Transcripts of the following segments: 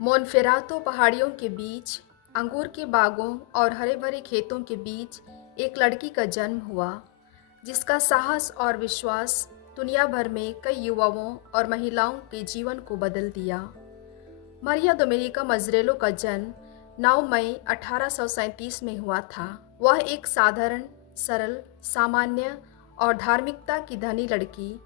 मोनफेरातो पहाड़ियों के बीच, अंगूर के बागों और हरे भरे खेतों के बीच एक लड़की का जन्म हुआ, जिसका साहस और विश्वास दुनिया भर में कई युवाओं और महिलाओं के जीवन को बदल दिया। मारिया डोमेनिका मज़रेलो का जन्म 9 मई 1837 में हुआ था। वह एक साधारण, सरल, सामान्य और धार्मिकता की धनी लड़की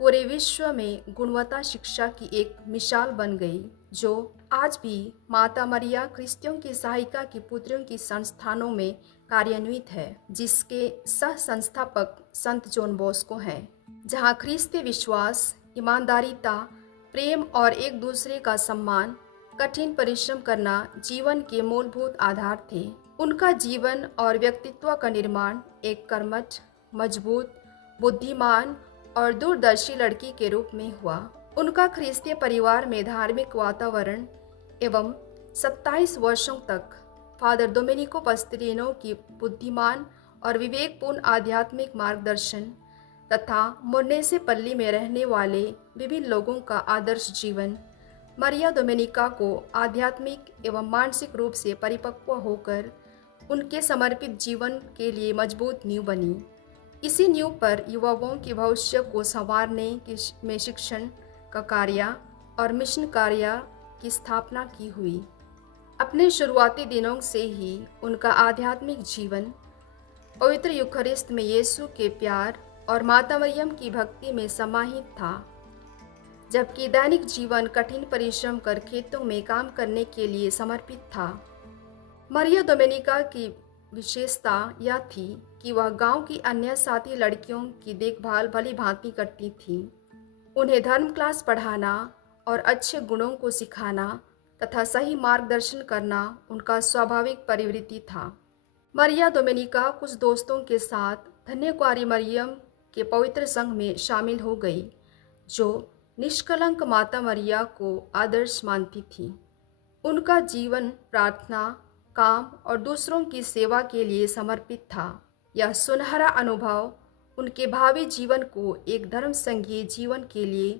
पूरे विश्व में गुणवत्ता शिक्षा की एक मिसाल बन गई, जो आज भी माता मरिया क्रिस्तियों की सहायिका की पुत्रियों की संस्थानों में कार्यान्वित है, जिसके सह संस्थापक संत जॉन बॉस्को हैं, जहां ख्रिस्ती विश्वास, ईमानदारिता, प्रेम और एक दूसरे का सम्मान, कठिन परिश्रम करना जीवन के मूलभूत आधार थे। उनका जीवन और व्यक्तित्व का निर्माण एक कर्मठ, मजबूत, बुद्धिमान और दूरदर्शी लड़की के रूप में हुआ। उनका ख्रिस्तीय परिवार में धार्मिक वातावरण एवं 27 वर्षों तक फादर डोमेनिको पस्तिलिनो की बुद्धिमान और विवेकपूर्ण आध्यात्मिक मार्गदर्शन तथा मोर्नेसेपल्ली में रहने वाले विभिन्न लोगों का आदर्श जीवन मारिया डोमेनिका को आध्यात्मिक एवं मानसिक रूप से परिपक्व होकर उनके समर्पित जीवन के लिए मजबूत नींव बनी। इसी नींव पर युवाओं के भविष्य को संवारने में शिक्षण का कार्य और मिशन कार्य की स्थापना की हुई। अपने शुरुआती दिनों से ही उनका आध्यात्मिक जीवन पवित्र यूखरिस्त में यीशु के प्यार और माता मरियम की भक्ति में समाहित था, जबकि दैनिक जीवन कठिन परिश्रम कर खेतों में काम करने के लिए समर्पित था। मारिया डोमेनिका की विशेषता यह थी कि वह गांव की अन्य साथी लड़कियों की देखभाल भली भांति करती थी। उन्हें धर्म क्लास पढ़ाना और अच्छे गुणों को सिखाना तथा सही मार्गदर्शन करना उनका स्वाभाविक प्रवृत्ति था। मारिया डोमेनिका कुछ दोस्तों के साथ धन्य कुंवारी मरियम के पवित्र संघ में शामिल हो गई, जो निष्कलंक माता मरिया को आदर्श मानती थी। उनका जीवन प्रार्थना, काम और दूसरों की सेवा के लिए समर्पित था। यह सुनहरा अनुभव उनके भावी जीवन को एक धर्म संघीय जीवन के लिए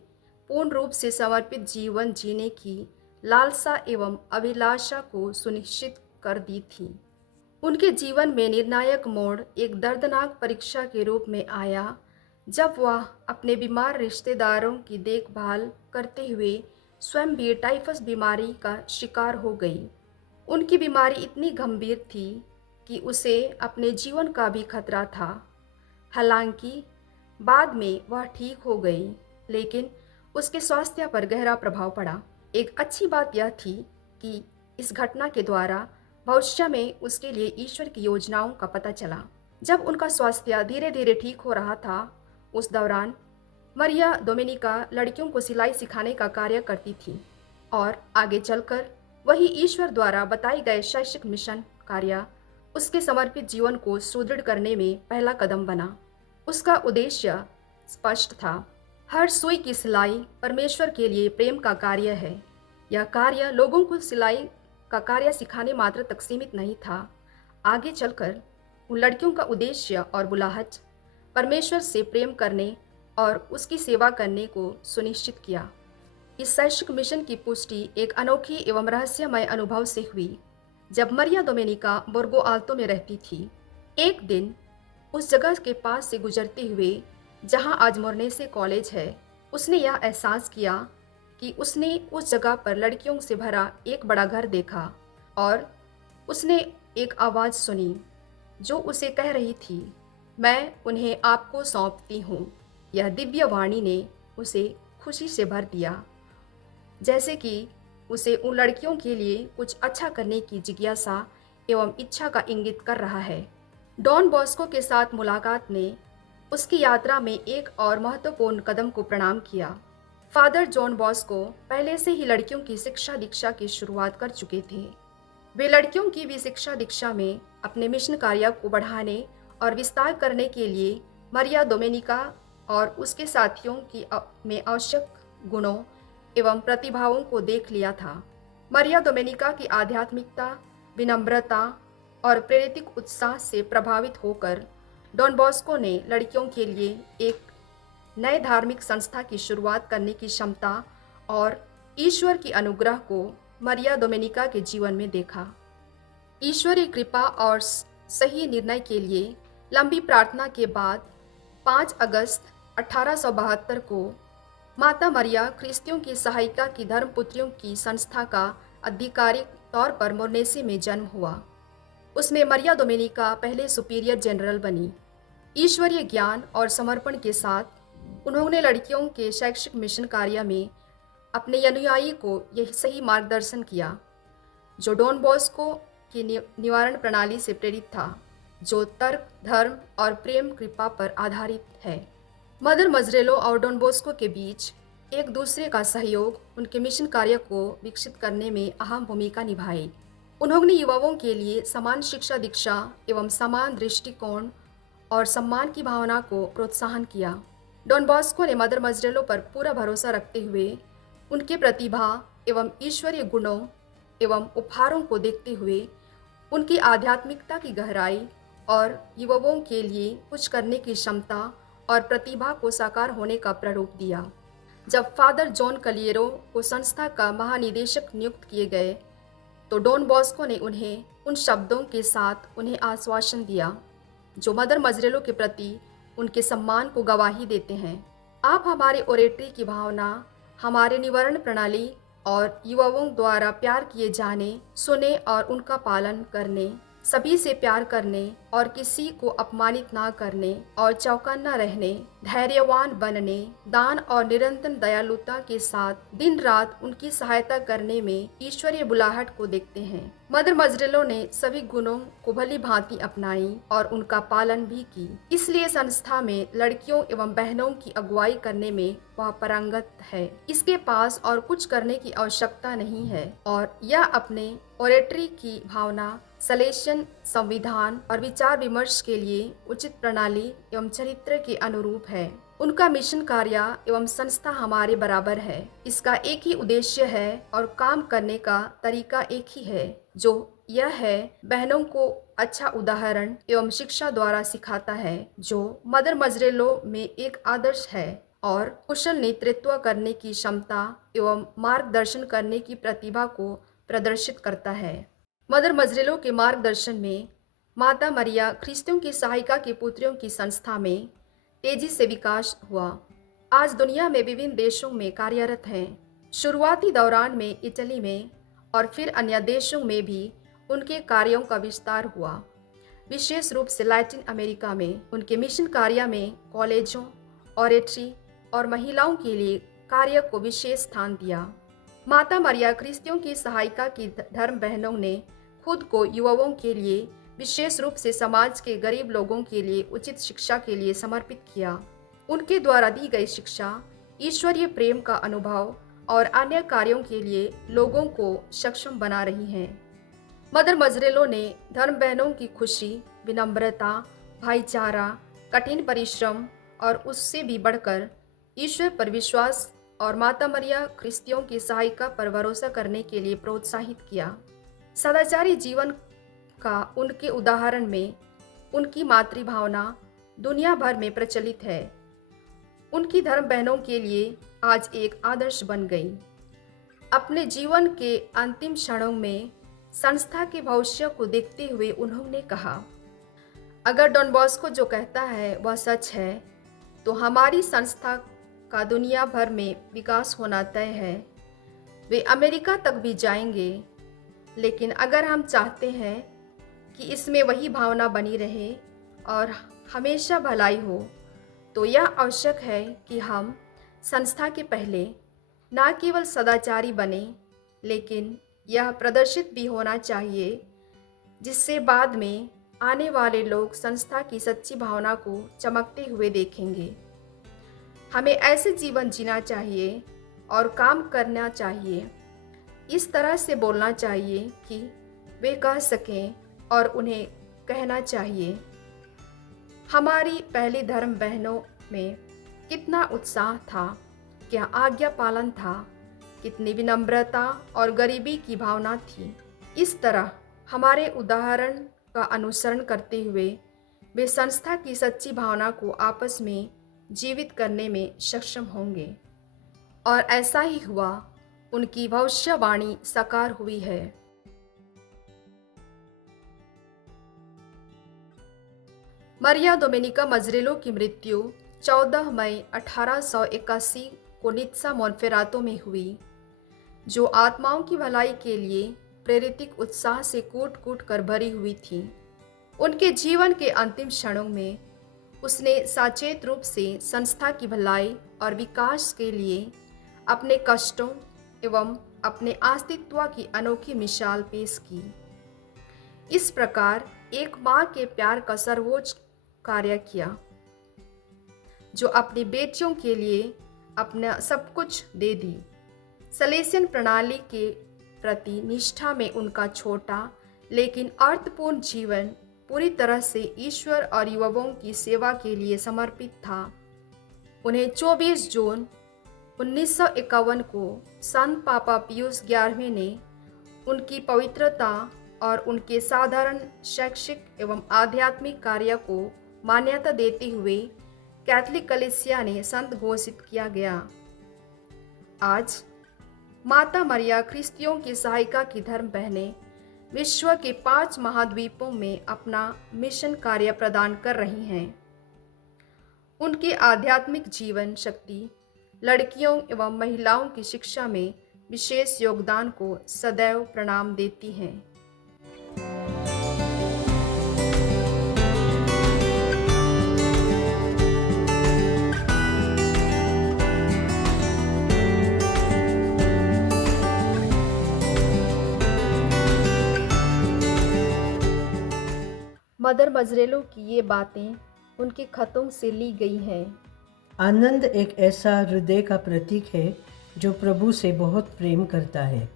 पूर्ण रूप से समर्पित जीवन जीने की लालसा एवं अभिलाषा को सुनिश्चित कर दी थी। उनके जीवन में निर्णायक मोड़ एक दर्दनाक परीक्षा के रूप में आया, जब वह अपने बीमार रिश्तेदारों की देखभाल करते हुए स्वयं भी टाइफस बीमारी का शिकार हो गई। उनकी बीमारी इतनी गंभीर थी कि उसे अपने जीवन का भी खतरा था। हालांकि बाद में वह ठीक हो गई, लेकिन उसके स्वास्थ्य पर गहरा प्रभाव पड़ा। एक अच्छी बात यह थी कि इस घटना के द्वारा भविष्य में उसके लिए ईश्वर की योजनाओं का पता चला। जब उनका स्वास्थ्य धीरे धीरे ठीक हो रहा था, उस दौरान मारिया डोमेनिका लड़कियों को सिलाई सिखाने का कार्य करती थी और आगे चलकर वही ईश्वर द्वारा बताए गए शैक्षिक मिशन कार्य उसके समर्पित जीवन को सुदृढ़ करने में पहला कदम बना। उसका उद्देश्य स्पष्ट था। हर सुई की सिलाई परमेश्वर के लिए प्रेम का कार्य है। यह कार्य लोगों को सिलाई का कार्य सिखाने मात्र तक सीमित नहीं था। आगे चलकर उन लड़कियों का उद्देश्य और बुलाहट परमेश्वर से प्रेम करने और उसकी सेवा करने को सुनिश्चित किया। इस शैक्षिक मिशन की पुष्टि एक अनोखी एवं रहस्यमय अनुभव से हुई, जब मारिया डोमेनिका बोर्गो आल्तो में रहती थी। एक दिन उस जगह के पास से गुजरते हुए जहां आज मोर्नेसे कॉलेज है, उसने यह एहसास किया कि उसने उस जगह पर लड़कियों से भरा एक बड़ा घर देखा और उसने एक आवाज़ सुनी जो उसे कह रही थी, मैं उन्हें आपको सौंपती हूँ। यह दिव्य वाणी ने उसे खुशी से भर दिया, जैसे कि उसे उन लड़कियों के लिए कुछ अच्छा करने की जिज्ञासा एवं इच्छा का इंगित कर रहा है। डॉन बॉस्को के साथ मुलाकात ने उसकी यात्रा में एक और महत्वपूर्ण कदम को प्रणाम किया। फादर जॉन बॉस्को पहले से ही लड़कियों की शिक्षा दीक्षा की शुरुआत कर चुके थे। वे लड़कियों की भी शिक्षा दीक्षा में अपने मिशन कार्य को बढ़ाने और विस्तार करने के लिए मारिया डोमेनिका और उसके साथियों की में आवश्यक गुणों एवं प्रतिभाओं को देख लिया था। मारिया डोमेनिका की आध्यात्मिकता, विनम्रता और प्रेरित उत्साह से प्रभावित होकर डॉन बॉस्को ने लड़कियों के लिए एक नए धार्मिक संस्था की शुरुआत करने की क्षमता और ईश्वर की अनुग्रह को मरिया डोमिनिका के जीवन में देखा। ईश्वरीय कृपा और सही निर्णय के लिए लंबी प्रार्थना के बाद 5 अगस्त 1872 को माता मरिया ख्रिस्तियों की सहायिका की धर्मपुत्रियों की संस्था का आधिकारिक तौर पर मोरनेसी में जन्म हुआ। उसमें मरिया डोमिनिका पहले सुपीरियर जनरल बनी। ईश्वरीय ज्ञान और समर्पण के साथ उन्होंने लड़कियों के शैक्षिक मिशन कार्य में अपने अनुयायी को यह सही मार्गदर्शन किया जो डॉन बॉस्को की निवारण प्रणाली से प्रेरित था, जो तर्क, धर्म और प्रेम कृपा पर आधारित है। मदर मजरेलो और डॉन बॉस्को के बीच एक दूसरे का सहयोग उनके मिशन कार्य को विकसित करने में अहम भूमिका निभाई। उन्होंने युवाओं के लिए समान शिक्षा, दीक्षा एवं समान दृष्टिकोण और सम्मान की भावना को प्रोत्साहन किया। डॉन बॉस्को ने मदर मजरेलो पर पूरा भरोसा रखते हुए उनके प्रतिभा एवं ईश्वरीय गुणों एवं उपहारों को देखते हुए उनकी आध्यात्मिकता की गहराई और युवाओं के लिए कुछ करने की क्षमता और प्रतिभा को साकार होने का प्रारूप दिया। जब फादर जॉन कलिएरो को संस्था का महानिदेशक नियुक्त किए गए तो डॉन बॉस्को ने उन्हें उन शब्दों के साथ उन्हें आश्वासन दिया जो मदर मजरेलो के प्रति उनके सम्मान को गवाही देते हैं। आप हमारे ओरेटरी की भावना, हमारे निवारण प्रणाली और युवाओं द्वारा प्यार किए जाने, सुने और उनका पालन करने, सभी से प्यार करने और किसी को अपमानित ना करने और चौकन्ना रहने, धैर्यवान बनने, दान और निरंतर दयालुता के साथ दिन रात उनकी सहायता करने में ईश्वरीय बुलाहट को देखते हैं। मदर मजरेलो ने सभी गुणों को भली भांति अपनाई और उनका पालन भी की। इसलिए संस्था में लड़कियों एवं बहनों की अगुवाई करने में वह पारंगत है। इसके पास और कुछ करने की आवश्यकता नहीं है और यह अपने ओरेटरी की भावना, सलेशन, संविधान और विचार विमर्श के लिए उचित प्रणाली एवं चरित्र के अनुरूप है। उनका मिशन कार्य एवं संस्था हमारे बराबर है। इसका एक ही उद्देश्य है और काम करने का तरीका एक ही है, जो यह है बहनों को अच्छा उदाहरण एवं शिक्षा द्वारा सिखाता है, जो मदर मजरेलो में एक आदर्श है और कुशल नेतृत्व करने की क्षमता एवं मार्गदर्शन करने की प्रतिभा को प्रदर्शित करता है। मदर मजरेलो के मार्गदर्शन में माता मरिया ख्रिस्तियों की सहायिका की पुत्रियों की संस्था में तेजी से विकास हुआ। आज दुनिया में विभिन्न देशों में कार्यरत हैं। शुरुआती दौरान में इटली में और फिर अन्य देशों में भी उनके कार्यों का विस्तार हुआ। विशेष रूप से लैटिन अमेरिका में उनके मिशन कार्य में कॉलेजों, ओरेटरी और महिलाओं के लिए कार्य को विशेष स्थान दिया। माता मरिया ख्रिस्तियों की सहायिका की धर्म बहनों ने खुद को युवाओं के लिए, विशेष रूप से समाज के गरीब लोगों के लिए उचित शिक्षा के लिए समर्पित किया। उनके द्वारा दी गई शिक्षा ईश्वरीय प्रेम का अनुभव और अन्य कार्यों के लिए लोगों को सक्षम बना रही हैं। मदर मजरेलो ने धर्म बहनों की खुशी, विनम्रता, भाईचारा, कठिन परिश्रम और उससे भी बढ़कर ईश्वर पर विश्वास और माता मरिया ख्रिस्तियों की सहायिका पर भरोसा करने के लिए प्रोत्साहित किया। सदाचारी जीवन का उनके उदाहरण में उनकी मातृभावना दुनिया भर में प्रचलित है। उनकी धर्म बहनों के लिए आज एक आदर्श बन गई। अपने जीवन के अंतिम क्षणों में संस्था के भविष्य को देखते हुए उन्होंने कहा, अगर डॉन बॉस्को जो कहता है वह सच है तो हमारी संस्था का दुनिया भर में विकास होना तय है। वे अमेरिका तक भी जाएंगे, लेकिन अगर हम चाहते हैं कि इसमें वही भावना बनी रहे और हमेशा भलाई हो, तो यह आवश्यक है कि हम संस्था के पहले न केवल सदाचारी बने, लेकिन यह प्रदर्शित भी होना चाहिए जिससे बाद में आने वाले लोग संस्था की सच्ची भावना को चमकते हुए देखेंगे। हमें ऐसे जीवन जीना चाहिए और काम करना चाहिए, इस तरह से बोलना चाहिए कि वे कह सकें और उन्हें कहना चाहिए। हमारी पहली धर्म बहनों में कितना उत्साह था, क्या आज्ञा पालन था, कितनी विनम्रता और गरीबी की भावना थी। इस तरह हमारे उदाहरण का अनुसरण करते हुए वे संस्था की सच्ची भावना को आपस में जीवित करने में सक्षम होंगे। और ऐसा ही हुआ। उनकी भविष्यवाणी साकार हुई है। मरिया डोमिनिका मजरेलो की मृत्यु 14 मई 1881 को नित्सा मोन्फेरातो में हुई, जो आत्माओं की भलाई के लिए प्रेरित उत्साह से कूट कूट कर भरी हुई थी। उनके जीवन के अंतिम क्षणों में उसने सचेत रूप से संस्था की भलाई और विकास के लिए अपने कष्टों एवं अपने अस्तित्व की अनोखी मिसाल पेश की। इस प्रकार एक माँ के प्यार का सर्वोच्च कार्य किया, जो अपनी बेटियों के लिए अपना सब कुछ दे दी। सलेसियन प्रणाली के प्रति निष्ठा में उनका छोटा लेकिन अर्थपूर्ण जीवन पूरी तरह से ईश्वर और युवाओं की सेवा के लिए समर्पित था। उन्हें 24 जून 1951 को संत पापा पियूस 11वें ने उनकी पवित्रता और उनके साधारण शैक्षिक एवं आध्यात्मिक कार्य को मान्यता देते हुए कैथोलिक कलीसिया ने संत घोषित किया गया। आज माता मरिया ख्रिस्तियों की सहायिका की धर्म बहनें विश्व के 5 महाद्वीपों में अपना मिशन कार्य प्रदान कर रही हैं। उनकी आध्यात्मिक जीवन शक्ति लड़कियों एवं महिलाओं की शिक्षा में विशेष योगदान को सदैव प्रणाम देती हैं। मदर मजरेलो की ये बातें उनके खतों से ली गई हैं। आनंद एक ऐसा हृदय का प्रतीक है जो प्रभु से बहुत प्रेम करता है।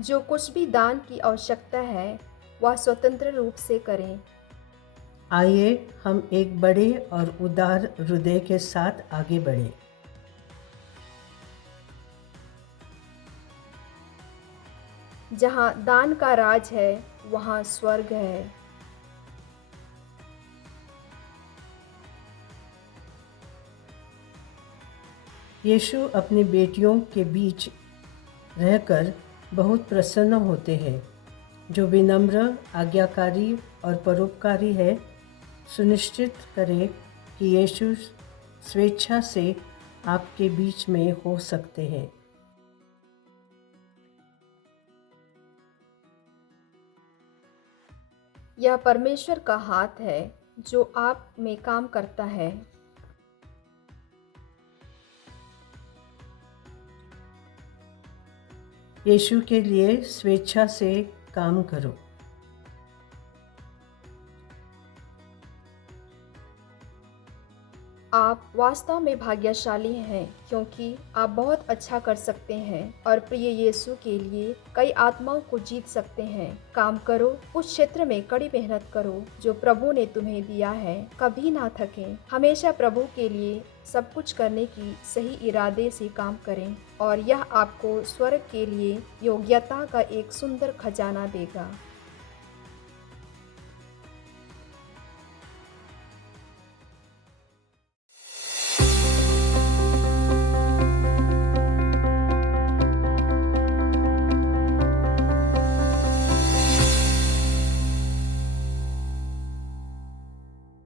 जो कुछ भी दान की आवश्यकता है वह स्वतंत्र रूप से करें। आइए हम एक बड़े और उदार हृदय के साथ आगे बढ़ें। जहाँ दान का राज है वहाँ स्वर्ग है। यीशु अपनी बेटियों के बीच रहकर बहुत प्रसन्न होते हैं। जो विनम्र, आज्ञाकारी और परोपकारी है, सुनिश्चित करें कि यीशु स्वेच्छा से आपके बीच में हो सकते हैं। यह परमेश्वर का हाथ है जो आप में काम करता है। यीशु के लिए स्वेच्छा से काम करो। आप वास्तव में भाग्यशाली हैं क्योंकि आप बहुत अच्छा कर सकते हैं और प्रिय यीशु के लिए कई आत्माओं को जीत सकते हैं। काम करो, उस क्षेत्र में कड़ी मेहनत करो जो प्रभु ने तुम्हें दिया है। कभी ना थकें, हमेशा प्रभु के लिए सब कुछ करने की सही इरादे से काम करें और यह आपको स्वर्ग के लिए योग्यता का एक सुंदर खजाना देगा।